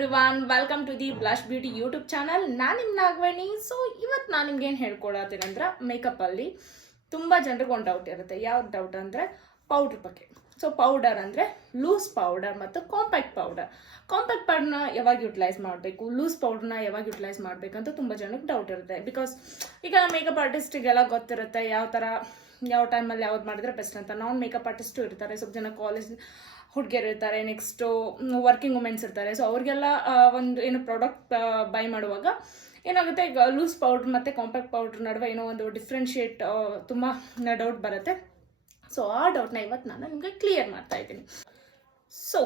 Everyone, welcome to the blush beauty YouTube channel. ನಾನು ನಿಮ್ಮ Nagaveni. So ಇವತ್ತು ನಾನು ನಿಮ್ಗೆ ಏನು ಹೇಳ್ಕೊಡತ್ತೀನಿ ಅಂದ್ರೆ, ಮೇಕಪ್ಪಲ್ಲಿ ತುಂಬ ಜನರಿಗೆ ಒಂದು ಡೌಟ್ ಇರುತ್ತೆ. ಯಾವ ಡೌಟ್ ಅಂದರೆ ಪೌಡ್ರ್ ಬಗ್ಗೆ. ಸೊ ಪೌಡರ್ ಅಂದರೆ ಲೂಸ್ ಪೌಡರ್ ಮತ್ತು ಕಾಂಪ್ಯಾಕ್ಟ್ ಪೌಡರ್. ಕಾಂಪ್ಯಾಕ್ಟ್ ಪೌಡರ್ನ ಯಾವಾಗ ಯುಟಿಲೈಸ್ ಮಾಡಬೇಕು, ಲೂಸ್ ಪೌಡ್ರನ್ನ ಯಾವಾಗ ಯುಟಿಲೈಸ್ ಮಾಡಬೇಕಂತ ತುಂಬ ಜನಕ್ಕೆ ಡೌಟ್ ಇರುತ್ತೆ. ಬಿಕಾಸ್ ಈಗ ಮೇಕಪ್ ಆರ್ಟಿಸ್ಟಿಗೆಲ್ಲ ಗೊತ್ತಿರುತ್ತೆ ಯಾವ ಟೈಮಲ್ಲಿ ಯಾವ್ದು ಮಾಡಿದ್ರೆ ಬೆಸ್ಟ್ ಅಂತ. ನಾನ್ ಮೇಕಪ್ ಆರ್ಟಿಸ್ಟು ಇರ್ತಾರೆ, ಸ್ವಲ್ಪ ಜನ ಕಾಲೇಜ್ ಹುಡುಗಿಯರು ಇರ್ತಾರೆ, ನೆಕ್ಸ್ಟು ವರ್ಕಿಂಗ್ ವುಮೆನ್ಸ್ ಇರ್ತಾರೆ. ಸೊ ಅವ್ರಿಗೆಲ್ಲ ಒಂದು ಏನು ಪ್ರಾಡಕ್ಟ್ ಬೈ ಮಾಡುವಾಗ ಏನಾಗುತ್ತೆ, ಈಗ ಲೂಸ್ ಪೌಡ್ರ್ ಮತ್ತು ಕಾಂಪ್ಯಾಕ್ಟ್ ಪೌಡ್ರ್ ನಡುವೆ ಏನೋ ಒಂದು ಡಿಫ್ರೆನ್ಶಿಯೇಟ್ ತುಂಬ ಡೌಟ್ ಬರುತ್ತೆ. ಸೊ ಆ ಡೌಟ್ನ ಇವತ್ತು ನಾನು ನಿಮಗೆ ಕ್ಲಿಯರ್ ಮಾಡ್ತಾ ಇದ್ದೀನಿ. ಸೊ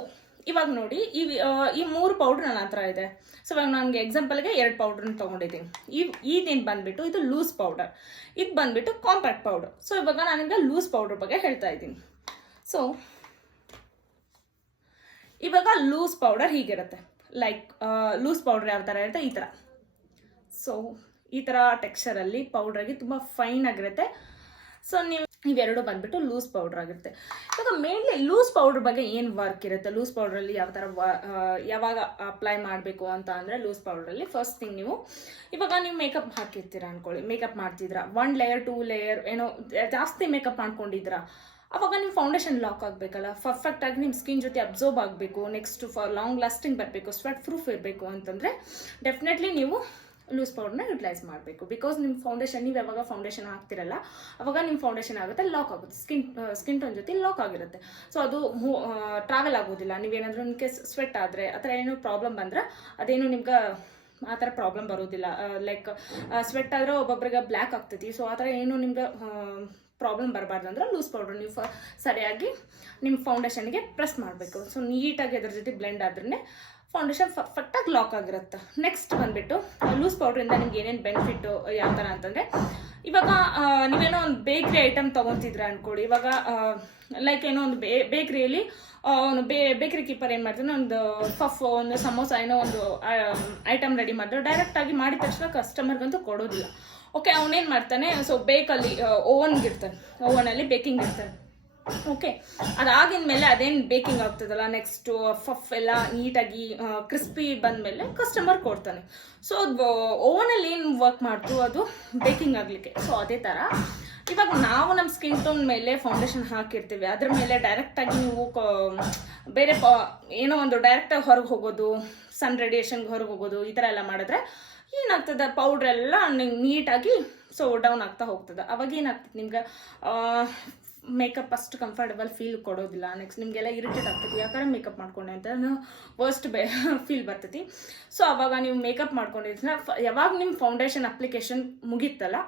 ಇವಾಗ ನೋಡಿ, ಈ 3 ಪೌಡ್ರ್ ನನ್ನ ಹತ್ರ ಇದೆ. ಸೊ ಇವಾಗ ನನಗೆ ಎಕ್ಸಾಂಪಲ್ಗೆ 2 ಪೌಡ್ರನ್ನ ತೊಗೊಂಡಿದ್ದೀನಿ. ಇದೇನು ಬಂದುಬಿಟ್ಟು ಇದು ಲೂಸ್ ಪೌಡರ್, ಇದು ಬಂದುಬಿಟ್ಟು ಕಾಂಪ್ಯಾಕ್ಟ್ ಪೌಡರ್. ಸೊ ಇವಾಗ ನಾನಿಂದ ಲೂಸ್ ಪೌಡ್ರ್ ಬಗ್ಗೆ ಹೇಳ್ತಾ ಇದ್ದೀನಿ. ಸೊ ಇವಾಗ ಲೂಸ್ ಪೌಡರ್ ಹೀಗಿರುತ್ತೆ. ಲೈಕ್ ಲೂಸ್ ಪೌಡರ್ ಯಾವ ಥರ ಇರುತ್ತೆ, ಈ ಥರ. ಸೊ ಈ ಥರ ಟೆಕ್ಸ್ಚರಲ್ಲಿ ಪೌಡ್ರಾಗಿ ತುಂಬ ಫೈನ್ ಆಗಿರುತ್ತೆ. ಸೊ ಇವೆರಡು ಬಂದ್ಬಿಟ್ಟು ಲೂಸ್ ಪೌಡ್ರ್ ಆಗಿರುತ್ತೆ. ಇವಾಗ ಮೇನ್ಲಿ ಲೂಸ್ ಪೌಡ್ರ್ ಬಗ್ಗೆ ಏನು ವರ್ಕ್ ಇರುತ್ತೆ, ಲೂಸ್ ಪೌಡ್ರಲ್ಲಿ ಯಾವ ಥರ ಯಾವಾಗ ಅಪ್ಲೈ ಮಾಡಬೇಕು ಅಂತ ಅಂದರೆ, ಲೂಸ್ ಪೌಡ್ರಲ್ಲಿ ಫಸ್ಟ್ ಥಿಂಗ್ ಇವಾಗ ನೀವು ಮೇಕಪ್ ಹಾಕಿರ್ತೀರ ಅಂದ್ಕೊಳ್ಳಿ, ಮೇಕಪ್ ಮಾಡ್ತಿದ್ರ 1 ಲೇಯರ್ 2 ಲೇಯರ್ ಏನೋ ಜಾಸ್ತಿ ಮೇಕಪ್ ಮಾಡ್ಕೊಂಡಿದ್ರ, ಅವಾಗ ನಿಮ್ಮ ಫೌಂಡೇಶನ್ ಲಾಕ್ ಆಗಬೇಕಲ್ಲ, ಪರ್ಫೆಕ್ಟಾಗಿ ನಿಮ್ಮ ಸ್ಕಿನ್ ಜೊತೆ ಅಬ್ಸರ್ವ್ ಆಗಬೇಕು, ನೆಕ್ಸ್ಟ್ ಫಾರ್ ಲಾಂಗ್ ಲಾಸ್ಟಿಂಗ್ ಬರಬೇಕು, ಸ್ವೆಟ್ ಪ್ರೂಫ್ ಇರಬೇಕು ಅಂತಂದರೆ ಡೆಫಿನೆಟ್ಲಿ ನೀವು ಲೂಸ್ ಪೌಡ್ರನ್ನ ಯುಟಿಲೈಸ್ ಮಾಡಬೇಕು. ಬಿಕಾಸ್ ನಿಮ್ಮ ಫೌಂಡೇಶನ್, ನೀವು ಯಾವಾಗ ಫೌಂಡೇಶನ್ ಹಾಕ್ತಿರಲ್ಲ ಅವಾಗ ನಿಮ್ಮ ಫೌಂಡೇಶನ್ ಆಗುತ್ತೆ, ಲಾಕ್ ಆಗುತ್ತೆ, ಸ್ಕಿನ್ ಟೋನ್ ಜೊತೆ ಲಾಕ್ ಆಗಿರುತ್ತೆ. ಸೊ ಅದು ಟ್ರಾವೆಲ್ ಆಗೋದಿಲ್ಲ. ನೀವೇನಾದರೂ ನಿಮಗೆ ಸ್ವೆಟ್ ಆದರೆ ಆ ಥರ ಏನೋ ಪ್ರಾಬ್ಲಮ್ ಬಂದರೆ ಅದೇನು ನಿಮ್ಗೆ ಆ ಥರ ಪ್ರಾಬ್ಲಮ್ ಬರೋದಿಲ್ಲ. ಲೈಕ್ ಸ್ವೆಟ್ ಆದರೆ ಒಬ್ಬೊಬ್ರಿಗೆ ಬ್ಲ್ಯಾಕ್ ಆಗ್ತೈತಿ. ಸೊ ಆ ಥರ ಏನು ನಿಮ್ಗೆ ಪ್ರಾಬ್ಲಮ್ ಬರಬಾರ್ದು ಅಂದ್ರೆ ಲೂಸ್ ಪೌಡ್ರ್ ನೀವು ಸರಿಯಾಗಿ ನಿಮ್ಮ ಫೌಂಡೇಶನ್ಗೆ ಪ್ರೆಸ್ ಮಾಡಬೇಕು. ಸೊ ನೀಟಾಗಿ ಅದ್ರ ಜೊತೆ ಬ್ಲೆಂಡ್ ಆದ್ರೇ ಫೌಂಡೇಶನ್ ಪರ್ಫೆಕ್ಟಾಗಿ ಲಾಕ್ ಆಗಿರುತ್ತೆ. ನೆಕ್ಸ್ಟ್ ಬಂದುಬಿಟ್ಟು ಲೂಸ್ ಪೌಡ್ರಿಂದ ನಿಮ್ಗೆ ಏನೇನು ಬೆನಿಫಿಟ್ಟು ಯಾವ ಥರ ಅಂತಂದರೆ, ಇವಾಗ ನೀವೇನೋ ಒಂದು ಬೇಕ್ರಿ ಐಟಮ್ ತೊಗೊತಿದ್ರ ಅಂದ್ಕೊಳ್ಳಿ. ಇವಾಗ ಲೈಕ್ ಏನೋ ಒಂದು ಬೇಕ್ರಿಯಲ್ಲಿ ಒಂದು ಬೇಕ್ರಿ ಕೀಪರ್ ಏನು ಮಾಡ್ತಾನೆ, ಒಂದು ಒಂದು ಸಮೋಸ ಏನೋ ಒಂದು ಐಟಮ್ ರೆಡಿ ಮಾಡಿದ್ರೆ ಡೈರೆಕ್ಟಾಗಿ ಮಾಡಿದ ತಕ್ಷಣ ಕಸ್ಟಮರ್ಗಂತೂ ಕೊಡೋದಿಲ್ಲ. ಓಕೆ, ಅವನೇನು ಮಾಡ್ತಾನೆ, ಸೊ ಬೇಕಲ್ಲಿ ಓವನಲ್ಲಿ ಬೇಕಿಂಗ್ ಇರ್ತಾನೆ. ಓಕೆ, ಅದಾಗಿನ ಮೇಲೆ ಅದೇನು ಬೇಕಿಂಗ್ ಆಗ್ತದಲ್ಲ, ನೆಕ್ಸ್ಟು ಎಲ್ಲ ನೀಟಾಗಿ ಕ್ರಿಸ್ಪಿ ಬಂದಮೇಲೆ ಕಸ್ಟಮರ್ ಕೊಡ್ತಾನೆ. ಸೊ ಅದು ಓವನಲ್ಲಿ ಏನು ವರ್ಕ್ ಮಾಡ್ತು, ಅದು ಬೇಕಿಂಗ್ ಆಗಲಿಕ್ಕೆ. ಸೊ ಅದೇ ಥರ ಇವಾಗ ನಾವು ನಮ್ಮ ಸ್ಕಿನ್ ಟೋನ್ ಮೇಲೆ ಫೌಂಡೇಶನ್ ಹಾಕಿರ್ತೀವಿ, ಅದ್ರ ಮೇಲೆ ಡೈರೆಕ್ಟಾಗಿ ನೀವು ಬೇರೆ ಏನೋ ಒಂದು ಡೈರೆಕ್ಟಾಗಿ ಹೊರಗೆ ಹೋಗೋದು, ಸನ್ ರೇಡಿಯೇಷನ್ಗೆ ಹೊರಗೆ ಹೋಗೋದು, ಈ ಥರ ಎಲ್ಲ ಮಾಡಿದ್ರೆ ಏನಾಗ್ತದೆ, ಪೌಡ್ರೆಲ್ಲ ನೀಟಾಗಿ ಸೊ ಡೌನ್ ಆಗ್ತಾ ಹೋಗ್ತದೆ. ಅವಾಗ ಏನಾಗ್ತದೆ, ನಿಮ್ಗೆ ಮೇಕಪ್ ಅಷ್ಟು ಕಂಫರ್ಟಬಲ್ ಫೀಲ್ ಕೊಡೋದಿಲ್ಲ. ನೆಕ್ಸ್ಟ್ ನಿಮಗೆಲ್ಲ ಇರಿಟೇಟ್ ಆಗ್ತೈತಿ, ಯಾಕಂದ್ರೆ ಮೇಕಪ್ ಮಾಡ್ಕೊಂಡೆ ಅಂತ ವರ್ಸ್ಟ್ ಫೀಲ್ ಬರ್ತೈತಿ. ಸೊ ಅವಾಗ ನೀವು ಮೇಕಪ್ ಮಾಡ್ಕೊಂಡಿದ್ರೆ ಯಾವಾಗ ನಿಮ್ಮ ಫೌಂಡೇಶನ್ ಅಪ್ಲಿಕೇಶನ್ ಮುಗಿತಲ್ಲ,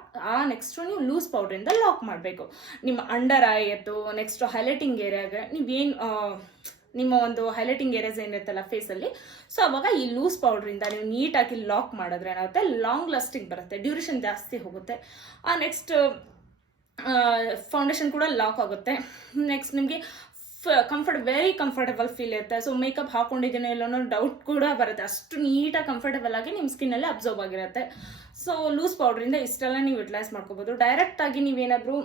ನೆಕ್ಸ್ಟು ನೀವು ಲೂಸ್ ಪೌಡ್ರಿಂದ ಲಾಕ್ ಮಾಡಬೇಕು. ನಿಮ್ಮ ಅಂಡರ್ ಐ ಆಯಿತು, ನೆಕ್ಸ್ಟ್ ಹೈಲೈಟಿಂಗ್ ಏರಿಯಾಗೆ ನೀವೇನು ನಿಮ್ಮ ಒಂದು ಹೈಲೈಟಿಂಗ್ ಏರಿಯಾಸ್ ಏನಿರುತ್ತಲ್ಲ ಫೇಸಲ್ಲಿ, ಸೊ ಅವಾಗ ಈ ಲೂಸ್ ಪೌಡ್ರಿಂದ ನೀವು ನೀಟಾಗಿ ಲಾಕ್ ಮಾಡಿದ್ರೆ ಏನಾಗುತ್ತೆ, ಲಾಂಗ್ ಲಾಸ್ಟಿಂಗ್ ಬರುತ್ತೆ, ಡ್ಯೂರೇಷನ್ ಜಾಸ್ತಿ ಹೋಗುತ್ತೆ. ನೆಕ್ಸ್ಟ್ ಫೌಂಡೇಶನ್ ಕೂಡ ಲಾಕ್ ಆಗುತ್ತೆ. ನೆಕ್ಸ್ಟ್ ನಿಮಗೆ ವೆರಿ ಕಂಫರ್ಟಬಲ್ ಫೀಲ್ ಇರುತ್ತೆ. ಸೊ ಮೇಕಪ್ ಹಾಕೊಂಡಿದ್ದೀನಿ ಎಲ್ಲೋ ಡೌಟ್ ಕೂಡ ಬರುತ್ತೆ, ಅಷ್ಟು ನೀಟಾಗಿ ಕಂಫರ್ಟಬಲ್ ಆಗಿ ನಿಮ್ಮ ಸ್ಕಿನ್ನಲ್ಲಿ ಅಬ್ಸರ್ವ್ ಆಗಿರುತ್ತೆ. ಸೊ ಲೂಸ್ ಪೌಡ್ರಿಂದ ಇಷ್ಟೆಲ್ಲ ನೀವು ಯುಟಿಲೈಸ್ ಮಾಡ್ಕೋಬೋದು. ಡೈರೆಕ್ಟಾಗಿ ನೀವೇನಾದರೂ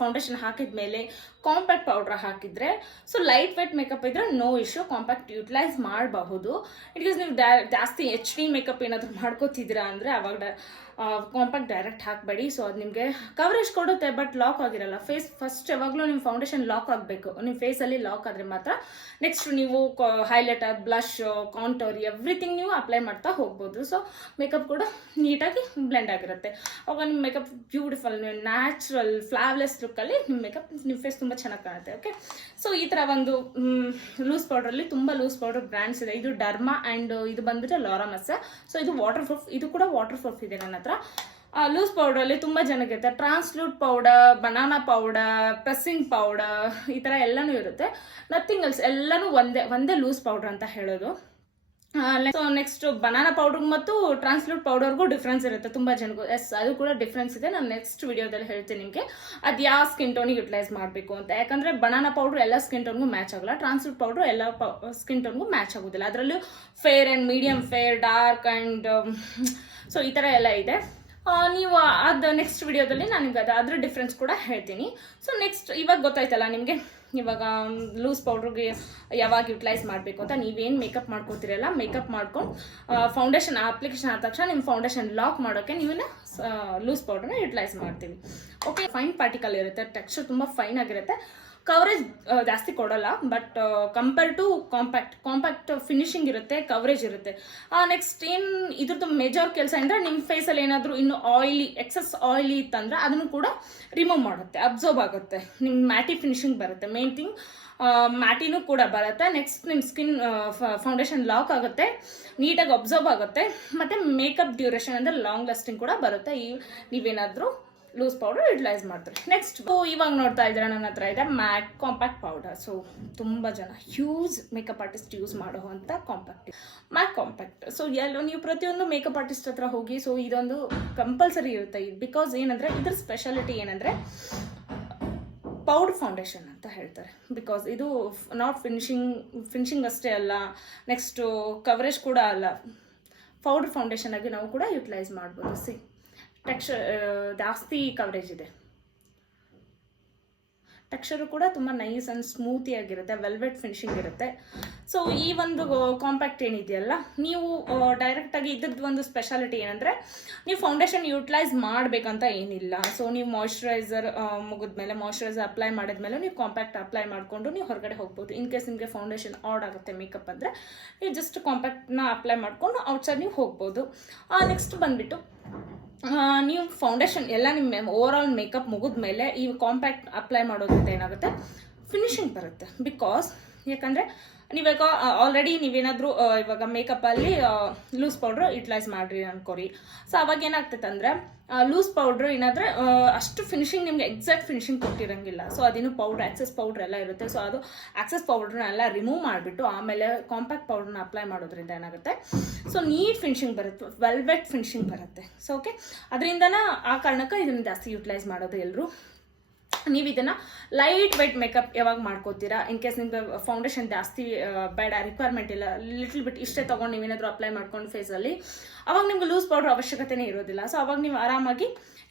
ಫೌಂಡೇಶನ್ ಹಾಕಿದ ಮೇಲೆ ಕಾಂಪ್ಯಾಕ್ಟ್ ಪೌಡ್ರ್ ಹಾಕಿದರೆ, ಸೊ ಲೈಟ್ ವೇಟ್ ಮೇಕಪ್ ಇದ್ರೆ ನೋ ಇಶ್ಯೂ, ಕಾಂಪ್ಯಾಕ್ಟ್ ಯುಟಿಲೈಸ್ ಮಾಡಬಹುದು. ಇಟ್ಸ್ ನೀವು ಜಾಸ್ತಿ HD ಮೇಕಪ್ ಏನಾದರೂ ಮಾಡ್ಕೋತಿದ್ದೀರಾ ಅಂದರೆ ಅವಾಗ ಕಾಂಪ್ಯಾಕ್ಟ್ ಡೈರೆಕ್ಟ್ ಹಾಕಬೇಡಿ. ಸೊ ಅದು ನಿಮಗೆ ಕವರೇಜ್ ಕೊಡುತ್ತೆ, ಬಟ್ ಲಾಕ್ ಆಗಿರಲ್ಲ. ಫಸ್ಟ್ ಯಾವಾಗಲೂ ನಿಮ್ಮ ಫೌಂಡೇಶನ್ ಲಾಕ್ ಆಗಬೇಕು, ನಿಮ್ಮ ಫೇಸಲ್ಲಿ ಲಾಕ್ ಆದರೆ ಮಾತ್ರ ನೆಕ್ಸ್ಟ್ ನೀವು ಹೈಲೈಟರ್, ಬ್ಲಷ್, ಕಾಂಟೋರ್ ಎವ್ರಿಥಿಂಗ್ ನೀವು ಅಪ್ಲೈ ಮಾಡ್ತಾ ಹೋಗ್ಬೋದು. ಸೊ ಮೇಕಪ್ ಕೂಡ ನೀಟಾಗಿ ಬ್ಲೆಂಡ್ ಆಗಿರುತ್ತೆ. ಅವಾಗ ನಿಮ್ಮ ಮೇಕಪ್ ಬ್ಯೂಟಿಫುಲ್, ನ್ಯಾಚುರಲ್ ಫ್ಲಾವ್ಲೆಸ್ ಲುಕ್ಕಲ್ಲಿ ನಿಮ್ಮ ಫೇಸ್ ತುಂಬ ಚೆನ್ನಾಗಿ ಕಾಣುತ್ತೆ. ಓಕೆ, ಸೊ ಈ ಥರ ಒಂದು ಲೂಸ್ ಪೌಡ್ರಲ್ಲಿ ತುಂಬ ಲೂಸ್ ಪೌಡರ್ ಬ್ರ್ಯಾಂಡ್ಸ್ ಇದೆ. ಇದು ಡರ್ಮಾ ಆ್ಯಂಡ್ ಇದು ಬಂದ್ಬಿಟ್ಟು ಲಾರಾಮಸ್. ಸೊ ಇದು ವಾಟರ್ ಪ್ರೂಫ್, ಇದು ಕೂಡ ವಾಟರ್ ಪ್ರೂಫ್ ಇದೆ ನನ್ನ ಹತ್ರ. ಲೂಸ್ ಪೌಡ್ರಲ್ಲಿ ತುಂಬ ಜನಕ್ಕಿರುತ್ತೆ. Translucent powder, banana powder, pressing powder, ಈ ಥರ ಎಲ್ಲನೂ ಇರುತ್ತೆ. ನಥಿಂಗ್ ಎಲ್ಸ್, ಎಲ್ಲನೂ ಒಂದೇ ಲೂಸ್ ಪೌಡರ್ ಅಂತ ಹೇಳೋದು. ಸೊ ನೆಕ್ಸ್ಟ್ ಬನಾನಾ ಪೌಡರ್ ಮತ್ತು ಟ್ರಾನ್ಸ್ಲೂಟ್ ಪೌಡರ್ಗೂ ಡಿಫ್ರೆನ್ಸ್ ಇರುತ್ತೆ ತುಂಬ ಜನಗೂ. ಅದು ಕೂಡ ಡಿಫ್ರೆನ್ಸ್ ಇದೆ. ನಾನು ನೆಕ್ಸ್ಟ್ ವಿಡಿಯೋದಲ್ಲಿ ಹೇಳ್ತೀನಿ ನಿಮಗೆ ಅದು ಯಾವ ಸ್ಕಿನ್ ಟೋನಿಗೆ ಯುಟಿಲೈಸ್ ಮಾಡಬೇಕು ಅಂತ. ಯಾಕಂದರೆ ಬನಾನಾ ಪೌಡ್ರ್ ಎಲ್ಲ ಸ್ಕಿನ್ ಟೋನ್ಗೂ ಮ್ಯಾಚ್ ಆಗಲ್ಲ, ಟ್ರಾನ್ಸ್ಲೂಟ್ ಪೌಡ್ರು ಎಲ್ಲ ಸ್ಕಿನ್ ಟೋನ್ಗೂ ಮ್ಯಾಚ್ ಆಗೋದಿಲ್ಲ. ಅದರಲ್ಲೂ fair and medium fair, dark and so ಈ ಥರ ಎಲ್ಲ ಇದೆ. ನೀವು ಅದು ನೆಕ್ಸ್ಟ್ ವಿಡಿಯೋದಲ್ಲಿ ನಾನು ನಿಮ್ಗೆ ಅದ್ರ ಡಿಫ್ರೆನ್ಸ್ ಕೂಡ ಹೇಳ್ತೀನಿ. ಸೊ ನೆಕ್ಸ್ಟ್ ಇವಾಗ ಗೊತ್ತಾಯ್ತಲ್ಲ ನಿಮಗೆ ಇವಾಗ ಲೂಸ್ ಪೌಡ್ರಿಗೆ ಯಾವಾಗ ಯುಟಿಲೈಸ್ ಮಾಡಬೇಕು ಅಂತ ನೀವೇನು ಮೇಕಪ್ ಮಾಡ್ಕೋತೀರಲ್ಲ, ಮೇಕಪ್ ಮಾಡ್ಕೊಂಡು ಫೌಂಡೇಶನ್ ಅಪ್ಲಿಕೇಶನ್ ಆದ ತಕ್ಷಣ ನಿಮ್ಮ ಫೌಂಡೇಶನ್ ಲಾಕ್ ಮಾಡೋಕ್ಕೆ ನೀವನ್ನ ಲೂಸ್ ಪೌಡ್ರನ್ನ ಯುಟಿಲೈಸ್ ಮಾಡ್ತೀವಿ. ಓಕೆ, ಫೈನ್ ಪಾರ್ಟಿಕಲ್ ಇರುತ್ತೆ, ಟೆಕ್ಸ್ಚರ್ ತುಂಬ ಫೈನ್ ಆಗಿರುತ್ತೆ, ಕವರೇಜ್ ಜಾಸ್ತಿ ಕೊಡಲ್ಲ, but compare to compact finishing ಇರುತ್ತೆ, ಕವರೇಜ್ ಇರುತ್ತೆ. ನೆಕ್ಸ್ಟ್ ಏನು ಇದ್ರದ್ದು ಮೇಜರ್ ಕೆಲಸ ಅಂದರೆ ನಿಮ್ಮ ಫೇಸಲ್ಲಿ ಏನಾದರೂ ಇನ್ನು ಎಕ್ಸಸ್ ಆಯಿಲಿ ಇತ್ತಂದ್ರೆ ಅದನ್ನು ಕೂಡ ರಿಮೂವ್ ಮಾಡುತ್ತೆ, ಅಬ್ಸರ್ವ್ ಆಗುತ್ತೆ, ನಿಮ್ಮ ಮ್ಯಾಟಿ ಫಿನಿಶಿಂಗ್ ಬರುತ್ತೆ. ಮೇನ್ ಥಿಂಗ್ ಮ್ಯಾಟಿನೂ ಕೂಡ ಬರುತ್ತೆ. ನೆಕ್ಸ್ಟ್ ನಿಮ್ಮ ಸ್ಕಿನ್ ಫೌಂಡೇಶನ್ ಲಾಕ್ ಆಗುತ್ತೆ, ನೀಟಾಗಿ ಅಬ್ಸರ್ವ್ ಆಗುತ್ತೆ, ಮತ್ತು ಮೇಕಪ್ ಡ್ಯೂರೇಷನ್ ಅಂದರೆ ಲಾಂಗ್ ಲಾಸ್ಟಿಂಗ್ ಕೂಡ ಬರುತ್ತೆ ನೀವೇನಾದರೂ ಲೂಸ್ ಪೌಡರ್ ಯುಟಿಲೈಸ್ ಮಾಡ್ತಾರೆ. ನೆಕ್ಸ್ಟ್ ಇವಾಗ ನೋಡ್ತಾ ಇದ್ದೀರಾ ನನ್ನ ಹತ್ರ ಇದೆ ಮ್ಯಾಟ್ ಕಾಂಪ್ಯಾಕ್ಟ್ ಪೌಡರ್. ಸೊ ತುಂಬ ಜನ ಮೇಕಪ್ ಆರ್ಟಿಸ್ಟ್ ಯೂಸ್ ಮಾಡುವಂಥ ಮ್ಯಾಟ್ ಕಾಂಪ್ಯಾಕ್ಟ್. ಸೊ ಎಲ್ಲೋ ನೀವು ಪ್ರತಿಯೊಂದು ಮೇಕಪ್ ಆರ್ಟಿಸ್ಟ್ ಹತ್ರ ಹೋಗಿ, ಸೊ ಇದೊಂದು ಕಂಪಲ್ಸರಿ ಇರುತ್ತೆ. ಬಿಕಾಸ್ ಏನಂದರೆ ಇದ್ರ ಸ್ಪೆಷಾಲಿಟಿ ಏನಂದರೆ ಪೌಡರ್ ಫೌಂಡೇಶನ್ ಅಂತ ಹೇಳ್ತಾರೆ. ಬಿಕಾಸ್ ಇದು ನಾಟ್ ಫಿನಿಶಿಂಗ್ ಅಷ್ಟೇ ಅಲ್ಲ, ನೆಕ್ಸ್ಟು ಕವರೇಜ್ ಕೂಡ ಅಲ್ಲ, ಪೌಡರ್ ಫೌಂಡೇಶನ್ ಆಗಿ ನಾವು ಕೂಡ ಯುಟಿಲೈಸ್ ಮಾಡ್ಬೋದು. ಟೆಕ್ಸ್ಚರ್ ಜಾಸ್ತಿ ಕವರೇಜ್ ಇದೆ, ಟೆಕ್ಸ್ಚರು ಕೂಡ ತುಂಬ ನೈಸ್ ಆ್ಯಂಡ್ ಸ್ಮೂತಿ ಆಗಿರುತ್ತೆ, ವೆಲ್ವೆಟ್ ಫಿನಿಶಿಂಗ್ ಇರುತ್ತೆ. ಸೊ ಈ ಒಂದು ಕಾಂಪ್ಯಾಕ್ಟ್ ಏನಿದೆಯಲ್ಲ, ನೀವು ಡೈರೆಕ್ಟಾಗಿ ಇದ್ರದ್ದು ಒಂದು ಸ್ಪೆಷಾಲಿಟಿ ಏನಂದರೆ ನೀವು ಫೌಂಡೇಶನ್ ಯುಟಿಲೈಸ್ ಮಾಡಬೇಕಂತ ಏನಿಲ್ಲ. ಸೊ ನೀವು ಮಾಯ್ಶ್ಚರೈಸರ್ ಮುಗಿದ್ಮೇಲೆ ಮಾಯ್ಶ್ಚರೈಸರ್ ಅಪ್ಲೈ ಮಾಡಿದ್ಮೇಲೆ ನೀವು ಕಾಂಪ್ಯಾಕ್ಟ್ ಅಪ್ಲೈ ಮಾಡಿಕೊಂಡು ನೀವು ಹೊರಗಡೆ ಹೋಗ್ಬೋದು. ಇನ್ ಕೇಸ್ ನಿಮಗೆ ಫೌಂಡೇಶನ್ ಆಡ್ ಆಗುತ್ತೆ ಮೇಕಪ್ ಅಂದರೆ ನೀವು ಜಸ್ಟ್ ಕಾಂಪ್ಯಾಕ್ಟ್ನ ಅಪ್ಲೈ ಮಾಡಿಕೊಂಡು ಔಟ್ಸೈಡ್ ನೀವು ಹೋಗ್ಬೋದು. ನೆಕ್ಸ್ಟ್ ಬಂದುಬಿಟ್ಟು ನೀವು ಫೌಂಡೇಶನ್ ಎಲ್ಲ ನಿಮ್ಮ ಓವರ್ ಆಲ್ ಮೇಕಪ್ ಮುಗಿದ್ಮೇಲೆ ಈ ಕಾಂಪ್ಯಾಕ್ಟ್ ಅಪ್ಲೈ ಮಾಡೋದ್ರಿಂದ ಏನಾಗುತ್ತೆ, ಫಿನಿಶಿಂಗ್ ಬರುತ್ತೆ. ಬಿಕಾಸ್ ಯಾಕಂದರೆ ನೀವಾಗ ಆಲ್ರೆಡಿ ನೀವೇನಾದರೂ ಇವಾಗ ಮೇಕಪ್ಪಲ್ಲಿ ಲೂಸ್ ಪೌಡ್ರ್ ಯುಟಿಲೈಸ್ ಮಾಡಿರಿ ಅನ್ಕೋರಿ. ಸೊ ಅವಾಗ ಏನಾಗ್ತೈತೆ ಅಂದರೆ ಲೂಸ್ ಪೌಡ್ರ್ ಏನಾದರೆ ಅಷ್ಟು ಫಿನಿಶಿಂಗ್ ನಿಮಗೆ ಎಕ್ಸಾಕ್ಟ್ ಫಿನಿಶಿಂಗ್ ಕೊಟ್ಟಿರೋಂಗಿಲ್ಲ. ಸೊ ಅದೇನು ಆಕ್ಸೆಸ್ ಪೌಡ್ರ್ ಎಲ್ಲ ಇರುತ್ತೆ. ಸೊ ಅದು ಆಕ್ಸೆಸ್ ಪೌಡ್ರನ್ನೆಲ್ಲ ರಿಮೂವ್ ಮಾಡಿಬಿಟ್ಟು ಆಮೇಲೆ ಕಾಂಪ್ಯಾಕ್ಟ್ ಪೌಡ್ರನ್ನ ಅಪ್ಲೈ ಮಾಡೋದ್ರಿಂದ ಏನಾಗುತ್ತೆ, ಸೊ ನೀಟ್ ಫಿನಿಶಿಂಗ್ ಬರುತ್ತೆ, ವೆಲ್ವೆಟ್ ಫಿನಿಶಿಂಗ್ ಬರುತ್ತೆ. ಸೊ ಓಕೆ, ಅದರಿಂದನ ಆ ಕಾರಣಕ್ಕೆ ಇದನ್ನು ಜಾಸ್ತಿ ಯುಟಿಲೈಸ್ ಮಾಡೋದು ಎಲ್ಲರೂ. ನೀವು ಇದನ್ನು ಲೈಟ್ ವೆಯ್ಟ್ ಮೇಕಪ್ ಯಾವಾಗ ಮಾಡ್ಕೋತೀರಾ, ಇನ್ ಕೇಸ್ ನಿಮ್ಗೆ ಫೌಂಡೇಶನ್ ಜಾಸ್ತಿ ಬೇಡ, ರಿಕ್ವೈರ್ಮೆಂಟ್ ಇಲ್ಲ, ಲಿಟಲ್ ಬಿಟ್ ಇಷ್ಟೇ ತೊಗೊಂಡು ನೀವೇನಾದರೂ ಅಪ್ಲೈ ಮಾಡ್ಕೊಂಡು ಫೇಸಲ್ಲಿ, ಅವಾಗ ನಿಮ್ಗೆ ಲೂಸ್ ಪೌಡ್ರ್ ಅವಶ್ಯಕತೆನೇ ಇರೋದಿಲ್ಲ. ಸೊ ಅವಾಗ ನೀವು ಆರಾಮಾಗಿ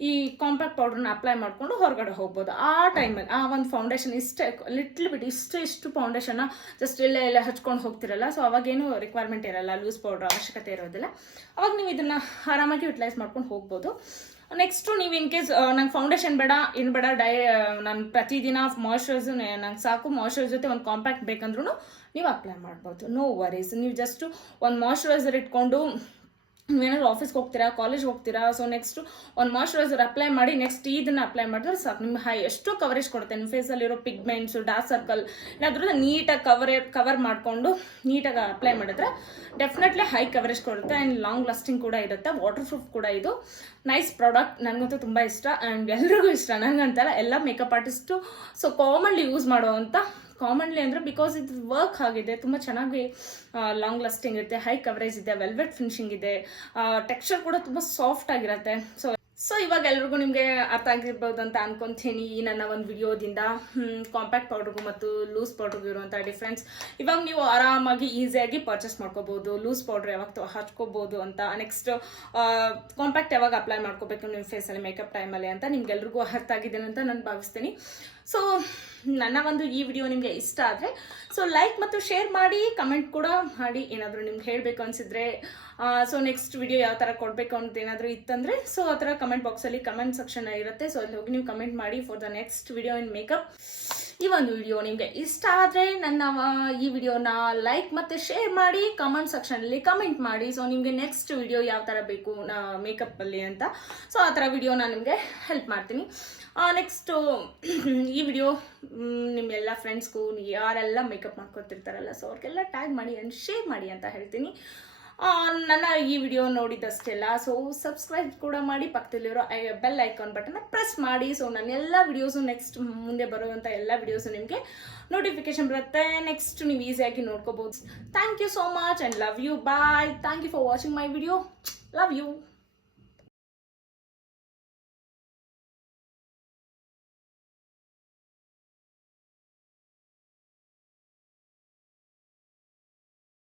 ಈ ಕಾಂಪ್ಯಾಕ್ಟ್ ಪೌಡ್ರನ್ನ ಅಪ್ಲೈ ಮಾಡಿಕೊಂಡು ಹೊರಗಡೆ ಹೋಗ್ಬೋದು. ಆ ಟೈಮಲ್ಲಿ ಆ ಒಂದು ಫೌಂಡೇಶನ್ ಇಷ್ಟೇ ಲಿಟ್ಲ್ ಬಿಟ್ ಇಷ್ಟು ಫೌಂಡೇಶನ್ನ ಜಸ್ಟ್ ಎಲ್ಲ ಹಚ್ಕೊಂಡು ಹೋಗ್ತಿರಲ್ಲ. ಸೊ ಅವಾಗೇನು ರಿಕ್ವೈರ್ಮೆಂಟ್ ಇರಲ್ಲ, ಲೂಸ್ ಪೌಡ್ರ್ ಅವಶ್ಯಕತೆ ಇರೋದಿಲ್ಲ. ಅವಾಗ ನೀವು ಇದನ್ನು ಆರಾಮಾಗಿ ಯುಟಿಲೈಸ್ ಮಾಡ್ಕೊಂಡು ಹೋಗ್ಬೋದು. ನೆಕ್ಸ್ಟು ನೀವು ಇನ್ ಕೇಸ್ ನಂಗೆ ಫೌಂಡೇಶನ್ ಬೇಡ, ಏನು ಬೇಡ, ನಾನು ಪ್ರತಿದಿನ ಮಾಯ್ಶ್ಚರೈಸರ್ ನಂಗೆ ಸಾಕು, ಮಾಯ್ಶ್ಚರೈಸರ್ ಜೊತೆ ಒಂದು ಕಾಂಪ್ಯಾಕ್ಟ್ ಬೇಕಂದ್ರೂ ನೀವು ಅಪ್ಲೈ ಮಾಡ್ಬೋದು, ನೋ ವರೀಸ್. ನೀವು ಜಸ್ಟು ಒಂದು ಮಾಯ್ಶ್ಚರೈಸರ್ ಇಟ್ಕೊಂಡು ನೀವೇನಾದ್ರು ಆಫೀಸ್ಗೆ ಹೋಗ್ತೀರಾ, ಕಾಲೇಜ್ಗೆ ಹೋಗ್ತೀರಾ, ಸೊ ನೆಕ್ಸ್ಟು ಒಂದು ಮಾಯ್ಶ್ಚರೈಸರ್ ಅಪ್ಲೈ ಮಾಡಿ ನೆಕ್ಸ್ಟ್ ಇದನ್ನು ಅಪ್ಲೈ ಮಾಡಿದ್ರೆ ಸಾಕು, ನಿಮ್ಗೆ ಎಷ್ಟೋ ಕವರೇಜ್ ಕೊಡುತ್ತೆ. ನಿಮ್ಮ ಫೇಸಲ್ಲಿರೋ ಪಿಗ್ಮೆಂಟ್ಸು, ಡಾರ್ಕ್ ಸರ್ಕಲ್ ಏನಾದ್ರೂ ನೀಟಾಗಿ ಕವರ್ ಮಾಡಿಕೊಂಡು ನೀಟಾಗಿ ಅಪ್ಲೈ ಮಾಡಿದ್ರೆ ಡೆಫಿನೆಟ್ಲಿ ಹೈ ಕವರೇಜ್ ಕೊಡುತ್ತೆ ಆ್ಯಂಡ್ ಲಾಂಗ್ ಲಾಸ್ಟಿಂಗ್ ಕೂಡ ಇರುತ್ತೆ, ವಾಟರ್ ಪ್ರೂಫ್ ಕೂಡ. ಇದು ನೈಸ್ ಪ್ರಾಡಕ್ಟ್, ನನಗಂತೂ ತುಂಬ ಇಷ್ಟ ಆ್ಯಂಡ್ ಎಲ್ರಿಗೂ ಇಷ್ಟ, ನನಗಂತಲ್ಲ ಎಲ್ಲ makeup artist so commonly use ಮಾಡುವಂಥ, ಕಾಮನ್ಲಿ ಅಂದರೆ ಬಿಕಾಸ್ ಇದು ವರ್ಕ್ ಆಗಿದೆ, ತುಂಬ ಚೆನ್ನಾಗಿ ಲಾಂಗ್ ಲಾಸ್ಟಿಂಗ್ ಇರುತ್ತೆ, ಹೈ ಕವರೇಜ್ ಇದೆ, ವೆಲ್ವೆಟ್ ಫಿನಿಶಿಂಗ್ ಇದೆ, ಟೆಕ್ಸ್ಚರ್ ಕೂಡ ತುಂಬ ಸಾಫ್ಟ್ ಆಗಿರುತ್ತೆ. ಸೊ ಇವಾಗ ಎಲ್ರಿಗೂ ನಿಮಗೆ ಅರ್ಥ ಆಗಿರ್ಬೋದು ಅಂತ ಅನ್ಕೊಂತೀನಿ ಈ ನನ್ನ ಒಂದು ವಿಡಿಯೋದಿಂದ ಕಾಂಪ್ಯಾಕ್ಟ್ ಪೌಡ್ರಿಗೂ ಮತ್ತು ಲೂಸ್ ಪೌಡ್ರಿಗೂ ಇರುವಂಥ ಡಿಫ್ರೆನ್ಸ್. ಇವಾಗ ನೀವು ಆರಾಮಾಗಿ ಈಸಿಯಾಗಿ ಪರ್ಚೇಸ್ ಮಾಡ್ಕೋಬೋದು, ಲೂಸ್ ಪೌಡ್ರ್ ಯಾವಾಗ ಹಚ್ಕೋಬೋದು ಅಂತ. ನೆಕ್ಸ್ಟ್ ಕಾಂಪ್ಯಾಕ್ಟ್ ಯಾವಾಗ ಅಪ್ಲೈ ಮಾಡ್ಕೋಬೇಕು ನಿಮ್ಮ ಫೇಸಲ್ಲಿ ಮೇಕಪ್ ಟೈಮಲ್ಲಿ ಅಂತ ನಿಮ್ಗೆಲ್ರಿಗೂ ಅರ್ಥ ಆಗಿದೆ ಅಂತ ನಾನು ಭಾವಿಸ್ತೀನಿ. ಸೊ ನನ್ನ ಒಂದು ಈ ವಿಡಿಯೋ ನಿಮಗೆ ಇಷ್ಟ ಆದರೆ ಸೊ ಲೈಕ್ ಮತ್ತು ಶೇರ್ ಮಾಡಿ, ಕಮೆಂಟ್ ಕೂಡ ಮಾಡಿ, ಏನಾದರೂ ನಿಮ್ಗೆ ಹೇಳಬೇಕು ಅನಿಸಿದ್ರೆ. ಸೊ ನೆಕ್ಸ್ಟ್ ವಿಡಿಯೋ ಯಾವ ಥರ ಕೊಡಬೇಕು ಅಂತ ಏನಾದರೂ ಇತ್ತಂದರೆ ಸೊ ಆ ಥರ ಕಮೆಂಟ್ ಬಾಕ್ಸಲ್ಲಿ ಕಮೆಂಟ್ ಸೆಕ್ಷನ್ ಇರುತ್ತೆ. ಸೊ ಅಲ್ಲಿ ಹೋಗಿ ನೀವು ಕಮೆಂಟ್ ಮಾಡಿ for the next video in makeup. ಈ ಒಂದು ವಿಡಿಯೋ ನಿಮಗೆ ಇಷ್ಟ ಆದರೆ ನನ್ನ ಈ ವಿಡಿಯೋನ ಲೈಕ್ ಮತ್ತು ಶೇರ್ ಮಾಡಿ, ಕಮೆಂಟ್ ಸೆಕ್ಷನಲ್ಲಿ ಕಮೆಂಟ್ ಮಾಡಿ. ಸೊ ನಿಮಗೆ ನೆಕ್ಸ್ಟ್ ವಿಡಿಯೋ ಯಾವ ಥರ ಬೇಕು ಮೇಕಪ್ಪಲ್ಲಿ ಅಂತ, ಸೊ ಆ ಥರ ವಿಡಿಯೋ ನಾನು ನಿಮಗೆ ಹೆಲ್ಪ್ ಮಾಡ್ತೀನಿ. ನೆಕ್ಸ್ಟು ಈ ವಿಡಿಯೋ ನಿಮ್ಮೆಲ್ಲ ಫ್ರೆಂಡ್ಸ್ಗೂ ಯಾರೆಲ್ಲ ಮೇಕಪ್ ಮಾಡ್ಕೊತಿರ್ತಾರಲ್ಲ ಸೊ ಅವ್ರಿಗೆಲ್ಲ ಟ್ಯಾಗ್ ಮಾಡಿ ಆ್ಯಂಡ್ ಶೇರ್ ಮಾಡಿ ಅಂತ ಹೇಳ್ತೀನಿ. ನನ್ನ ಈ ವಿಡಿಯೋ ನೋಡಿದಷ್ಟೆಲ್ಲ ಸೊ ಸಬ್ಸ್ಕ್ರೈಬ್ ಕೂಡ ಮಾಡಿ, ಪಕ್ಕದಲ್ಲಿರೋ ಬೆಲ್ ಐಕಾನ್ ಬಟನ್ನ ಪ್ರೆಸ್ ಮಾಡಿ. ಸೊ ನನ್ನ ಎಲ್ಲ ವಿಡಿಯೋಸು ನೆಕ್ಸ್ಟ್ ಮುಂದೆ ಬರುವಂಥ ಎಲ್ಲ ವಿಡಿಯೋಸು ನಿಮಗೆ ನೋಟಿಫಿಕೇಶನ್ ಬರುತ್ತೆ, ನೆಕ್ಸ್ಟ್ ನೀವು ಈಸಿಯಾಗಿ ನೋಡ್ಕೋಬೋದು. Thank you so much and love you, bye. Thank you for watching my video, love you.